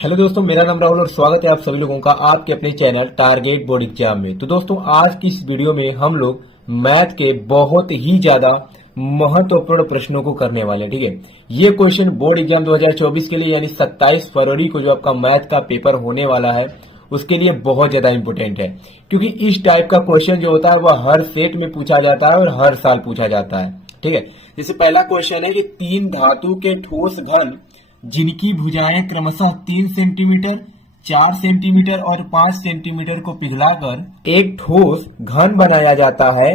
Hello दोस्तों, मेरा नाम राहुल और स्वागत है आप सभी लोगों का आपके अपने चैनल टारगेट बोर्ड एग्जाम में। तो दोस्तों, आज की इस वीडियो में हम लोग मैथ के बहुत ही ज्यादा महत्वपूर्ण प्रश्नों को करने वाले हैं। ठीक है, ये क्वेश्चन बोर्ड एग्जाम 2024 के लिए यानी 27 फरवरी को जो आपका मैथ का पेपर होने वाला है उसके लिए बहुत ज्यादा इंपोर्टेंट है, क्योंकि इस टाइप का क्वेश्चन जो होता है वह हर सेट में पूछा जाता है और हर साल पूछा जाता है। ठीक है, जैसे पहला क्वेश्चन है कि तीन धातु के ठोस घन जिनकी भुजाएं क्रमशः 3 सेंटीमीटर, 4 सेंटीमीटर और 5 सेंटीमीटर को पिघलाकर एक ठोस घन बनाया जाता है,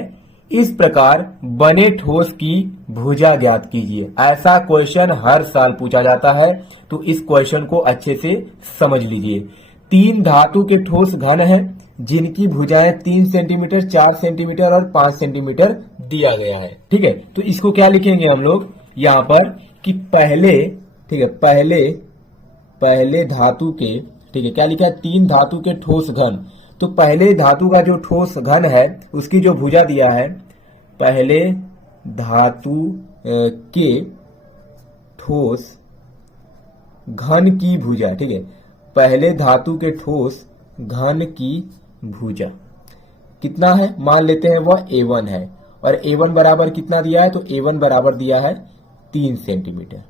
इस प्रकार बने ठोस की भुजा ज्ञात कीजिए। ऐसा क्वेश्चन हर साल पूछा जाता है, तो इस क्वेश्चन को अच्छे से समझ लीजिए। तीन धातु के ठोस घन है जिनकी भुजाएं 3 सेंटीमीटर, 4 सेंटीमीटर और 5 सेंटीमीटर दिया गया है। ठीक है, तो इसको क्या लिखेंगे हम लोग यहाँ पर कि पहले, ठीक है, पहले धातु के, ठीक है, क्या लिखा है, तीन धातु के ठोस घन। तो पहले धातु का जो ठोस घन है उसकी जो भुजा दिया है, पहले धातु के ठोस घन की भुजा, ठीक है, पहले धातु के ठोस घन की भुजा कितना है, मान लेते हैं वह A1 है, और A1 बराबर कितना दिया है, तो A1 बराबर दिया है 3 सेंटीमीटर।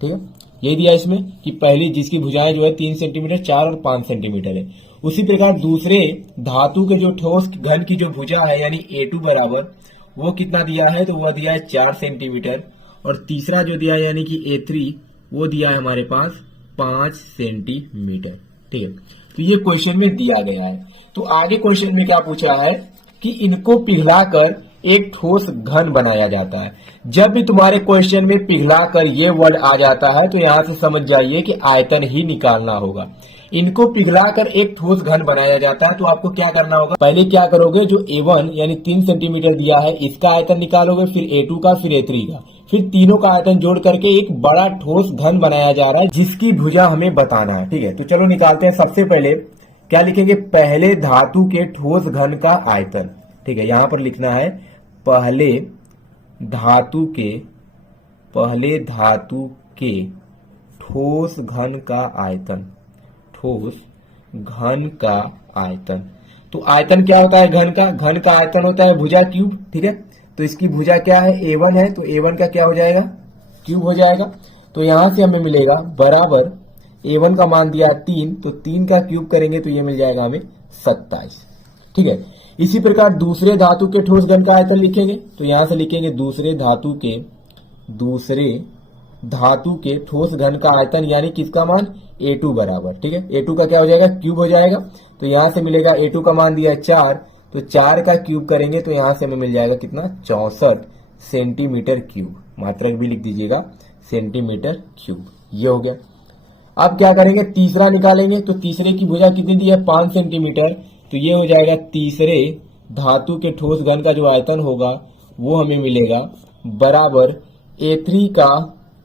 ठीक है, ये दिया इसमें कि पहली जिसकी भुजाएं जो है 3 सेंटीमीटर, 4 और 5 सेंटीमीटर है। उसी प्रकार दूसरे धातु के जो ठोस घन की जो भुजा है यानी A2 बराबर वो कितना दिया है, तो वह दिया है 4 सेंटीमीटर, और तीसरा जो दिया है यानी कि A3 वो दिया है हमारे पास 5 सेंटीमीटर। ठीक है, तो ये क्वेश्चन में दिया गया है। तो आगे क्वेश्चन में क्या पूछा है कि इनको पिघलाकर एक ठोस घन बनाया जाता है। जब भी तुम्हारे क्वेश्चन में पिघलाकर ये वर्ड आ जाता है तो यहां से समझ जाइए कि आयतन ही निकालना होगा। इनको पिघलाकर एक ठोस घन बनाया जाता है, तो आपको क्या करना होगा, पहले क्या करोगे, जो A1 यानी 3 सेंटीमीटर दिया है इसका आयतन निकालोगे, फिर A2 का, फिर A3 का, फिर तीनों का आयतन जोड़ करके एक बड़ा ठोस घन बनाया जा रहा है जिसकी भुजा हमें बताना है। ठीक है, तो चलो निकालते हैं। सबसे पहले क्या लिखेंगे, पहले धातु के ठोस घन का आयतन। ठीक है, यहां पर लिखना है पहले धातु के ठोस घन का आयतन, ठोस घन का आयतन। तो आयतन क्या होता है घन का आयतन होता है भुजा क्यूब। ठीक है, तो इसकी भुजा क्या है, A1 है, तो A1 का क्या हो जाएगा, क्यूब हो जाएगा। तो यहां से हमें मिलेगा बराबर A1 का मान दिया 3, तो 3 का क्यूब करेंगे तो ये मिल जाएगा हमें 27। ठीक है, इसी प्रकार दूसरे धातु के ठोस घन का आयतन लिखेंगे, तो यहां से लिखेंगे दूसरे धातु के ठोस घन का आयतन यानी किसका मान, A2 बराबर। ठीक है, A2 का क्या हो जाएगा, क्यूब हो जाएगा। तो यहां से मिलेगा A2 का मान दिया है 4, तो 4 का क्यूब करेंगे तो यहां से हमें मिल जाएगा कितना, 64 सेंटीमीटर क्यूब। मात्रक भी लिख दीजिएगा, सेंटीमीटर क्यूब। ये हो गया। अब क्या करेंगे, तीसरा निकालेंगे, तो तीसरे की भुजा कितनी दी है, 5 सेंटीमीटर, तो ये हो जाएगा तीसरे धातु के ठोस घन का जो आयतन होगा वो हमें मिलेगा बराबर A3 का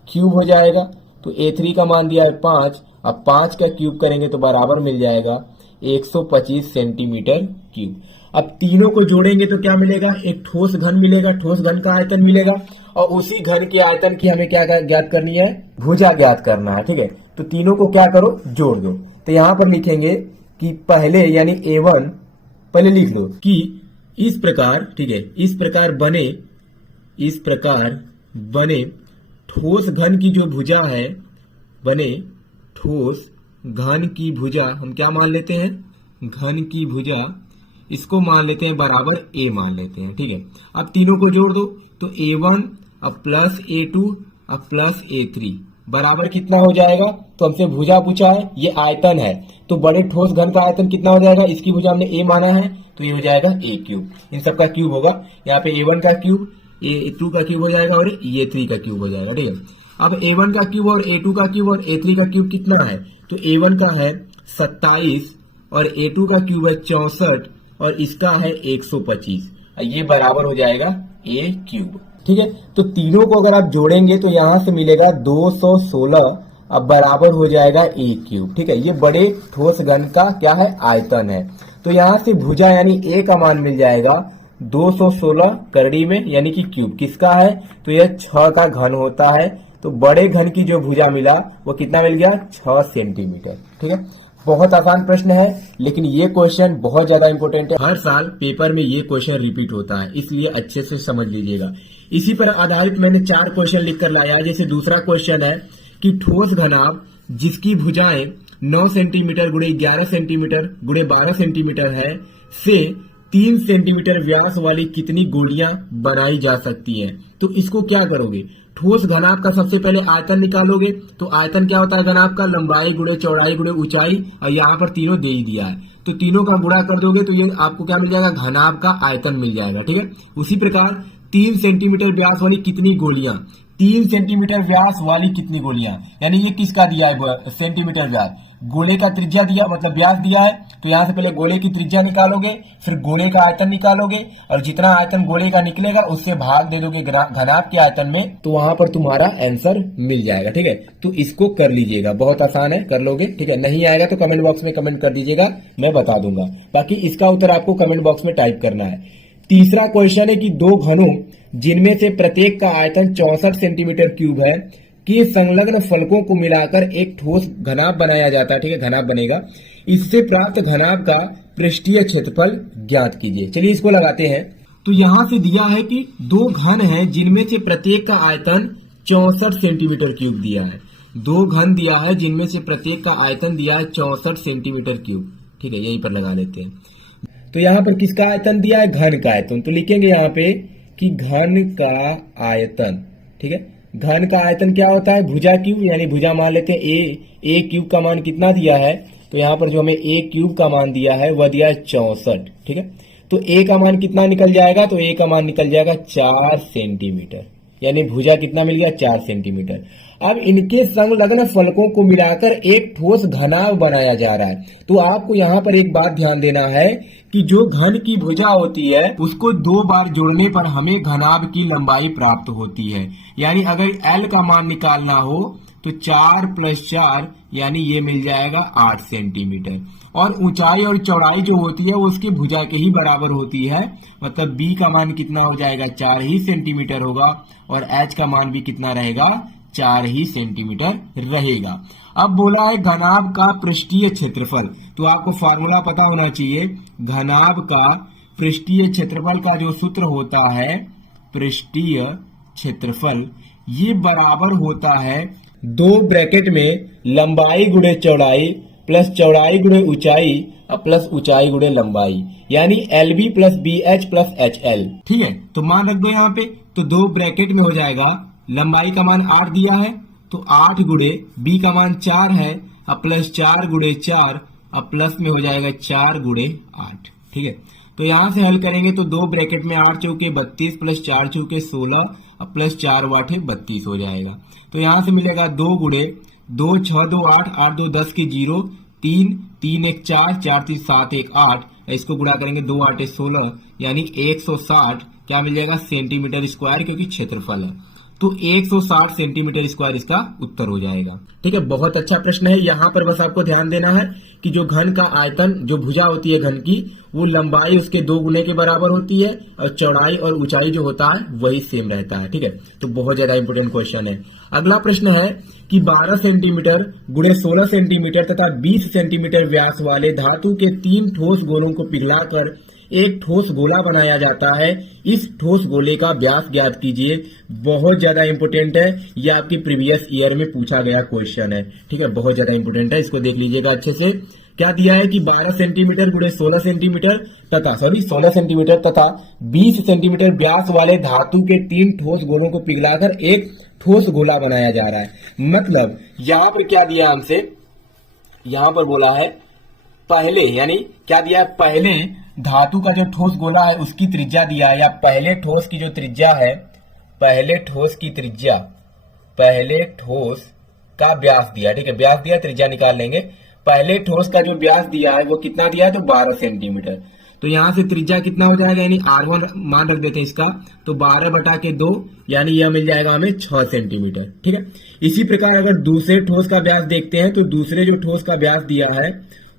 क्यूब हो जाएगा। तो A3 का मान दिया है 5, अब 5 का क्यूब करेंगे तो बराबर मिल जाएगा 125 सेंटीमीटर क्यूब। अब तीनों को जोड़ेंगे तो क्या मिलेगा, एक ठोस घन मिलेगा, ठोस घन का आयतन मिलेगा, और उसी घन के आयतन की हमें क्या ज्ञात करनी है, भुजा ज्ञात करना है। ठीक है, तो तीनों को क्या करो, जोड़ दो। तो यहां पर लिखेंगे कि पहले यानी A1 पहले लिख लो कि इस प्रकार, ठीक है, इस प्रकार बने ठोस घन की जो भुजा है, बने ठोस घन की भुजा हम क्या मान लेते हैं, घन की भुजा, इसको मान लेते हैं बराबर A मान लेते हैं। ठीक है, अब तीनों को जोड़ दो, तो A1 अब प्लस A2 अब प्लस A3 बराबर कितना हो जाएगा, तो हमसे भुजा पूछा है, ये आयतन है, तो बड़े ठोस घन का आयतन कितना हो जाएगा, इसकी भुजा हमने A माना है तो ये हो जाएगा A क्यूब। इन सब का क्यूब होगा, यहाँ पे A1 का क्यूब, A2 का क्यूब हो जाएगा और A3 का क्यूब हो जाएगा। ठीक है, अब A1 का क्यूब और A2 का क्यूब और A3 का क्यूब कितना है, तो A1 का है 27 और A2 का क्यूब है 64 और इसका है 125, ये बराबर हो जाएगा A क्यूब। ठीक है, तो तीनों को अगर आप जोड़ेंगे तो यहां से मिलेगा 216, अब बराबर हो जाएगा A क्यूब। ठीक है, ये बड़े ठोस घन का क्या है, आयतन है। तो यहां से भुजा यानी A का मान मिल जाएगा 216 करड़ी में यानी कि क्यूब किसका है, तो यह 6 का घन होता है, तो बड़े घन की जो भुजा मिला वो कितना मिल गया, 6 सेंटीमीटर। ठीक है, बहुत आसान प्रश्न है, लेकिन ये क्वेश्चन बहुत ज्यादा इंपॉर्टेंट है। हर साल पेपर में ये क्वेश्चन रिपीट होता है, इसलिए अच्छे से समझ लीजिएगा। इसी पर आधारित मैंने 4 क्वेश्चन लिख कर लाया। जैसे दूसरा क्वेश्चन है कि ठोस घनाभ जिसकी भुजाएं 9 सेंटीमीटर गुणे 11 सेंटीमीटर गुणे 12 सेंटीमीटर है से 3 सेंटीमीटर व्यास वाली कितनी गोलियां बनाई जा सकती हैं। तो इसको क्या करोगे, ठोस घनाभ का सबसे पहले आयतन निकालोगे। तो आयतन क्या होता है घनाभ का, लंबाई गुणे चौड़ाई गुणे ऊंचाई, और यहाँ पर तीनों दे ही दिया है, तो तीनों का गुणा कर दोगे तो ये आपको क्या मिल जाएगा, घनाभ का आयतन मिल जाएगा। ठीक है, उसी प्रकार 3 सेंटीमीटर व्यास वाली कितनी गोलियां, 3 सेंटीमीटर व्यास वाली कितनी गोलियां, यानी ये किसका दिया है, सेंटीमीटर व्यास, गोले का त्रिज्या दिया मतलब व्यास दिया है, तो यहां से पहले गोले की त्रिज्या निकालोगे, फिर गोले का आयतन निकालोगे, और जितना आयतन गोले का निकलेगा उससे भाग दे दोगे घनाभ के आयतन में, तो वहां पर तुम्हारा आंसर मिल जाएगा। ठीक है, तो इसको कर लीजिएगा, बहुत आसान है, कर लोगे। ठीक है, नहीं आएगा तो कमेंट बॉक्स में कमेंट कर दीजिएगा, मैं बता दूंगा। बाकी इसका उत्तर आपको कमेंट बॉक्स में टाइप करना है। तीसरा क्वेश्चन है कि 2 घनों जिनमें से प्रत्येक का आयतन 64 सेंटीमीटर क्यूब है कि संलग्न फलकों को मिलाकर एक ठोस घनाभ बनाया जाता है। ठीक है, घनाभ बनेगा, इससे प्राप्त घनाभ का पृष्ठीय क्षेत्रफल ज्ञात कीजिए। चलिए इसको लगाते हैं। तो यहां से दिया है कि 2 घन हैं जिनमें से प्रत्येक का आयतन 64 सेंटीमीटर क्यूब दिया है। 2 घन दिया है जिनमें से प्रत्येक का आयतन दिया है 64 सेंटीमीटर क्यूब। ठीक है, यहीं पर लगा लेते हैं। तो यहाँ पर किसका आयतन दिया है, घन का आयतन, तो लिखेंगे यहाँ पे कि घन का आयतन। ठीक है, घन का आयतन क्या होता है, भुजा क्यूब, यानी भुजा मान लेते हैं ए क्यूब का मान कितना दिया है, तो यहाँ पर जो हमें ए क्यूब का मान दिया है वह दिया है 64। ठीक है, तो ए का मान कितना निकल जाएगा, तो ए का मान निकल जाएगा 4 सेंटीमीटर, यानी भुजा कितना मिल गया, 4 सेंटीमीटर। अब इनके संलग्न फलकों को मिलाकर एक ठोस घनाभ बनाया जा रहा है। तो आपको यहाँ पर एक बात ध्यान देना है कि जो घन की भुजा होती है उसको 2 बार जोड़ने पर हमें घनाभ की लंबाई प्राप्त होती है। यानी अगर L का मान निकालना हो तो 4 + 4 यानी ये मिल जाएगा 8 सेंटीमीटर, और ऊंचाई और चौड़ाई जो होती है वो उसकी भुजा के ही बराबर होती है, मतलब B का मान कितना हो जाएगा, 4 ही सेंटीमीटर होगा, और H का मान भी कितना रहेगा, 4 ही सेंटीमीटर रहेगा। अब बोला है घनाभ का पृष्ठीय क्षेत्रफल, तो आपको फार्मूला पता होना चाहिए। घनाभ का पृष्ठीय क्षेत्रफल का जो सूत्र होता है, पृष्ठीय क्षेत्रफल, ये बराबर होता है 2 ब्रैकेट में लंबाई गुणे चौड़ाई प्लस चौड़ाई गुणे ऊंचाई और प्लस ऊंचाई गुणे लंबाई, यानी LB + BH + HL। ठीक है, तो मान रख दो यहाँ पे, तो 2 ब्रैकेट में हो जाएगा, लंबाई का मान 8 दिया है तो 8 गुणे, B का मान 4 है, अब प्लस 4 गुणे 4, अब प्लस में हो जाएगा 4 गुणे 8। ठीक है, तो यहां से हल करेंगे तो 2 ब्रैकेट में 8 चौके 32 प्लस 4 चौके 16, अब प्लस 4 8 32 हो जाएगा। तो यहां से मिलेगा 2 गुणे 2 6 2 8 8 2 10 की 0 3 3 1 4 4 3 7 1 8, इसको गुणा करेंगे 2 8 16, यानी 160 क्या मिल जाएगा, सेंटीमीटर स्क्वायर, क्योंकि क्षेत्रफल है, तो 160 सेंटीमीटर स्क्वायर इसका उत्तर हो जाएगा। ठीक है, बहुत अच्छा प्रश्न है। यहाँ पर बस आपको ध्यान देना है कि जो घन का आयतन, जो भुजा होती है घन की, वो लंबाई उसके 2 गुने के बराबर होती है, और चौड़ाई और ऊंचाई जो होता है वही सेम रहता है। ठीक है, तो बहुत ज्यादा इंपोर्टेंट क्वेश्चन है। अगला प्रश्न है कि 12 सेंटीमीटर गुणे 16 सेंटीमीटर तथा 20 सेंटीमीटर व्यास वाले धातु के 3 ठोस गोलों को पिघलाकर एक ठोस गोला बनाया जाता है। इस ठोस गोले का व्यास ज्ञात कीजिए। बहुत ज्यादा इंपोर्टेंट है, ये आपकी प्रीवियस ईयर में पूछा गया क्वेश्चन है। ठीक है, बहुत ज्यादा इंपोर्टेंट है, इसको देख लीजिएगा अच्छे से। क्या दिया है कि 12 सेंटीमीटर गुणे 16 सेंटीमीटर तथा 16 सेंटीमीटर तथा 20 सेंटीमीटर व्यास वाले धातु के 3 ठोस गोलों को पिघलाकर एक ठोस गोला बनाया जा रहा है। मतलब यहाँ पर क्या दिया हमसे, यहाँ पर बोला है पहले, यानी क्या दिया है, पहले धातु का जो ठोस गोला है उसकी त्रिज्या दिया है, या पहले ठोस की जो त्रिज्या है, पहले ठोस की त्रिज्या, पहले ठोस का व्यास दिया। ठीक है, व्यास दिया, त्रिज्या निकाल लेंगे। पहले ठोस का जो व्यास दिया है वो कितना दिया है, तो 12 सेंटीमीटर। तो यहां से त्रिज्या कितना हो जाएगा, यानी R1 मान रख देते हैं इसका, तो 12/2 यानी यह मिल जाएगा हमें 6 सेंटीमीटर। ठीक है, इसी प्रकार अगर दूसरे ठोस का व्यास देखते हैं तो दूसरे जो ठोस का व्यास दिया है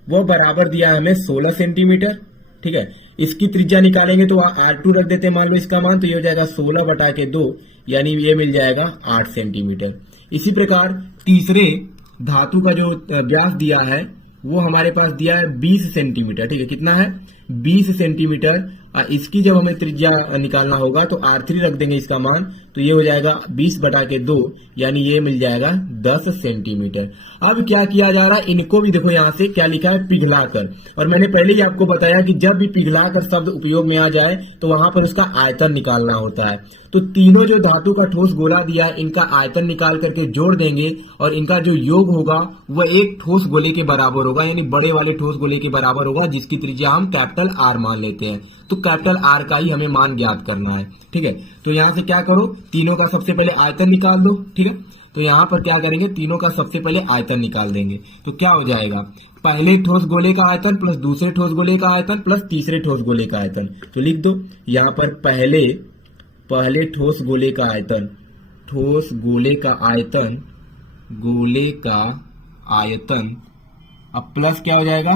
वो बराबर दिया है हमें 16 सेंटीमीटर। ठीक है, इसकी त्रिज्या निकालेंगे तो R2 रख देते हैं, मान लो इसका मान, तो ये हो जाएगा 16/2 यानी ये मिल जाएगा 8 सेंटीमीटर। इसी प्रकार तीसरे धातु का जो व्यास दिया है वो हमारे पास दिया है 20 सेंटीमीटर। ठीक है, कितना है? 20 सेंटीमीटर। इसकी जब हमें त्रिज्या निकालना होगा तो R3 रख देंगे इसका मान, तो ये हो जाएगा 20/2, यानी ये मिल जाएगा 10 सेंटीमीटर। अब क्या किया जा रहा है, इनको भी देखो यहाँ से क्या लिखा है, पिघलाकर। और मैंने पहले ही आपको बताया कि जब भी पिघलाकर शब्द उपयोग में आ जाए तो वहां पर उसका आयतन निकालना होता है। तो तीनों जो धातु का ठोस गोला दिया है इनका आयतन निकाल करके जोड़ देंगे और इनका जो योग होगा वह एक ठोस गोले के बराबर होगा, यानी बड़े वाले ठोस गोले के बराबर होगा, जिसकी त्रिज्या हम कैपिटल R मान लेते हैं। तो कैपिटल R का ही हमें मान ज्ञात करना है। ठीक है, तो यहां से क्या करो, तीनों का सबसे पहले आयतन निकाल दो। ठीक है, तो यहां पर क्या करेंगे, तीनों का सबसे पहले आयतन निकाल देंगे। तो क्या हो जाएगा, पहले ठोस गोले का आयतन प्लस दूसरे ठोस गोले का आयतन प्लस तीसरे ठोस गोले का आयतन। तो लिख दो यहां पर पहले ठोस गोले का आयतन, ठोस गोले का आयतन, गोले का आयतन, अब प्लस क्या हो जाएगा,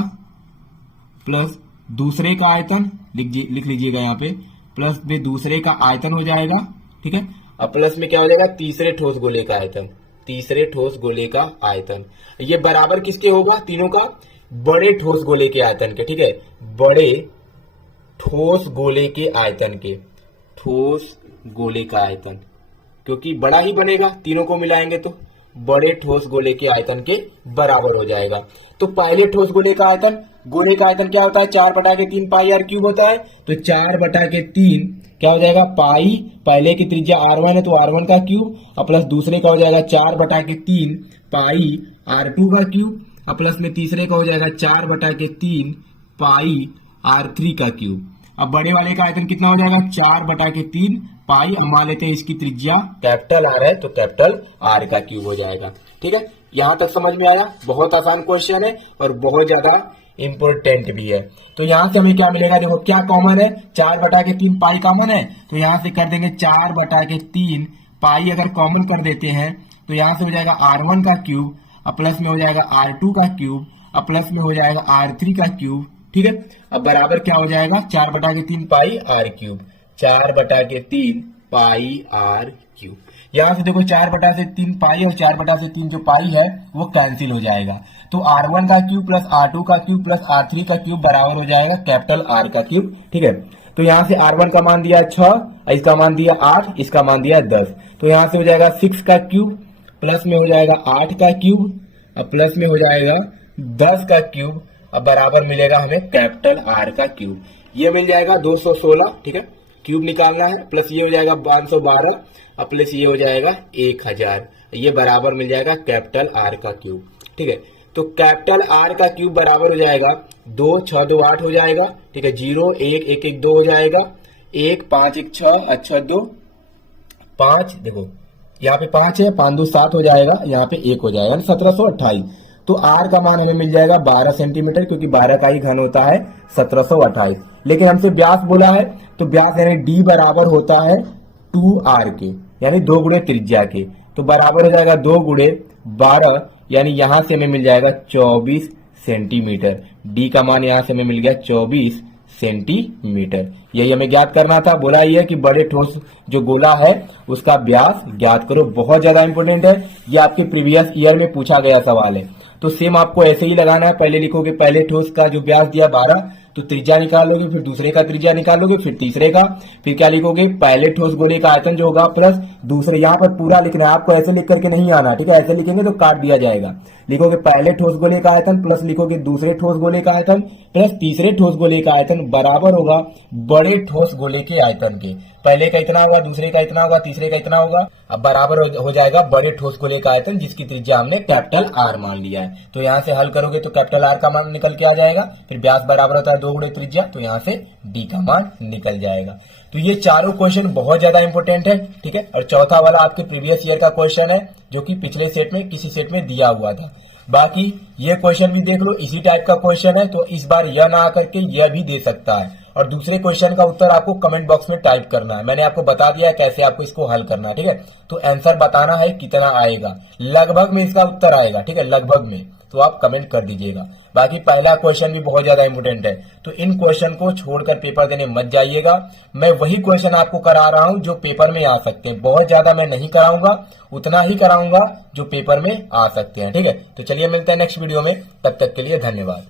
प्लस दूसरे का आयतन, लिख लीजिएगा यहाँ पे, प्लस में दूसरे का आयतन हो जाएगा। ठीक है, अब प्लस में क्या हो जाएगा, तीसरे ठोस गोले का आयतन, तीसरे ठोस गोले का आयतन। ये बराबर किसके होगा, तीनों का बड़े ठोस गोले के आयतन के। ठीक है, बड़े ठोस गोले के आयतन के, ठोस गोले का आयतन, क्योंकि बड़ा ही बनेगा, तीनों को मिलाएंगे तो बड़े ठोस गोले के आयतन के बराबर हो जाएगा। तो पहले ठोस गोले का आयतन, गोले का आयतन क्या होता है, 4/3 पाई R क्यूब होता है। तो 4/3 क्या हो जाएगा, पाई, पहले की त्रिज्या R1 है तो R1 का क्यूब, और प्लस दूसरे का हो जाएगा 4/3 पाई R2 का क्यूब, और प्लस में तीसरे का हो जाएगा 4/3 पाई R3 का क्यूब। अब बड़े वाले का आयतन कितना हो जाएगा, 4/3 पाई, हम मान लेते हैं इसकी त्रिज्या कैपिटल R है तो कैपिटल R का क्यूब हो जाएगा। ठीक है, यहां तक समझ में आया? बहुत आसान क्वेश्चन है और बहुत ज्यादा इंपोर्टेंट भी है। तो यहां से हमें क्या मिलेगा, देखो क्या कॉमन है, 4/3 पाई कॉमन है, तो यहां से कर देंगे 4/3 पाई, अगर कॉमन कर देते हैं तो यहां से हो जाएगा R1 का क्यूब, और प्लस में हो जाएगा R2 का क्यूब, और प्लस में हो जाएगा R3 का क्यूब। ठीक है, अब बराबर क्या हो जाएगा, 4/3 पाई R क्यूब, 4/3 पाई R क्यूब। यहां से देखो 4/3 पाई और 4/3 जो पाई है वो कैंसिल हो जाएगा, तो R1 का क्यूब प्लस R2 का क्यूब प्लस R3 का क्यूब बराबर हो जाएगा कैपिटल R का क्यूब। ठीक है, तो यहां से R1 का मान दिया 6, इसका मान दिया 8, इसका मान दिया 10, तो यहां से हो जाएगा 6 का क्यूब, प्लस में हो जाएगा 8 का क्यूब, और प्लस में हो जाएगा 10 का क्यूब, अब बराबर मिलेगा हमें कैपिटल R का क्यूब। ये मिल जाएगा 216। ठीक है, क्यूब निकालना है, प्लस ये हो जाएगा 512, और प्लस ये हो जाएगा 1000, ये बराबर मिल जाएगा कैपिटल R का क्यूब। ठीक है, तो कैपिटल R का क्यूब बराबर हो जाएगा 2 6 2 8 हो जाएगा। ठीक है, 0 1 1 1 2 हो जाएगा, 1 5 1 6 अच्छा 2 5, देखो यहाँ पे 5 है, 5 2 7 हो जाएगा, यहाँ पे 1 हो जाएगा, 1728। तो R का मान हमें मिल जाएगा 12 सेंटीमीटर, क्योंकि 12 का ही घन होता है 1728। लेकिन हमसे व्यास बोला है, तो व्यास यानी D बराबर होता है 2R के, यानी 2 गुणे त्रिज्या के, तो बराबर हो जाएगा 2 गुणे 12, यानी यहां से हमें मिल जाएगा 24 सेंटीमीटर। D का मान यहां से हमें मिल गया 24 सेंटीमीटर। यही हमें ज्ञात करना था। बोला ये है कि बड़े ठोस जो गोला है उसका व्यास ज्ञात करो, बहुत ज्यादा इंपॉर्टेंट है, ये आपके प्रीवियस ईयर में पूछा गया सवाल है। तो सेम आपको ऐसे ही लगाना है, पहले लिखोगे पहले ठोस का जो व्यास दिया 12, तो त्रिज्या निकालोगे, फिर दूसरे का त्रिज्या निकालोगे, फिर तीसरे का, फिर क्या लिखोगे, पहले ठोस गोले का आयतन जो होगा प्लस दूसरे, यहाँ पर पूरा लिखना है आपको, ऐसे लिख करके नहीं आना। ठीक है, ऐसे लिखेंगे तो काट दिया जाएगा। लिखोगे पहले ठोस गोले का आयतन प्लस लिखोगे दूसरे ठोस गोले का आयतन प्लस तीसरे ठोस गोले का आयतन बराबर होगा बड़े ठोस गोले के आयतन के। पहले का इतना होगा, दूसरे का इतना होगा, तीसरे का इतना होगा, अब बराबर हो जाएगा बड़े ठोस गोले का आयतन, जिसकी त्रिज्या हमने कैपिटल R मान लिया है। तो यहाँ से हल करोगे तो कैपिटल R का मान निकल के आ जाएगा, फिर व्यास बराबर होता है 2 गुणे त्रिज्या, तो यहाँ से D का मान निकल जाएगा। तो ये चारों क्वेश्चन बहुत ज्यादा इंपॉर्टेंट है। ठीक है, और चौथा वाला आपके प्रीवियस ईयर का क्वेश्चन है, जो कि पिछले सेट में किसी सेट में दिया हुआ था। बाकी ये क्वेश्चन भी देख लो, इसी टाइप का क्वेश्चन है, तो इस बार यह ना आकर के यह भी दे सकता है। और दूसरे क्वेश्चन का उत्तर आपको कमेंट बॉक्स में टाइप करना है, मैंने आपको बता दिया है कैसे आपको इसको हल करना है। ठीक है, तो आंसर बताना है कितना आएगा, लगभग में इसका उत्तर आएगा। ठीक है, लगभग में तो आप कमेंट कर दीजिएगा। बाकी पहला क्वेश्चन भी बहुत ज्यादा इंपोर्टेंट है, तो इन क्वेश्चन को छोड़कर पेपर देने मत जाइएगा। मैं वही क्वेश्चन आपको करा रहा हूं जो पेपर में आ सकते हैं, बहुत ज्यादा मैं नहीं कराऊंगा, उतना ही कराऊंगा जो पेपर में आ सकते हैं। ठीक है, तो चलिए मिलते हैं नेक्स्ट वीडियो में, तब तक के लिए धन्यवाद।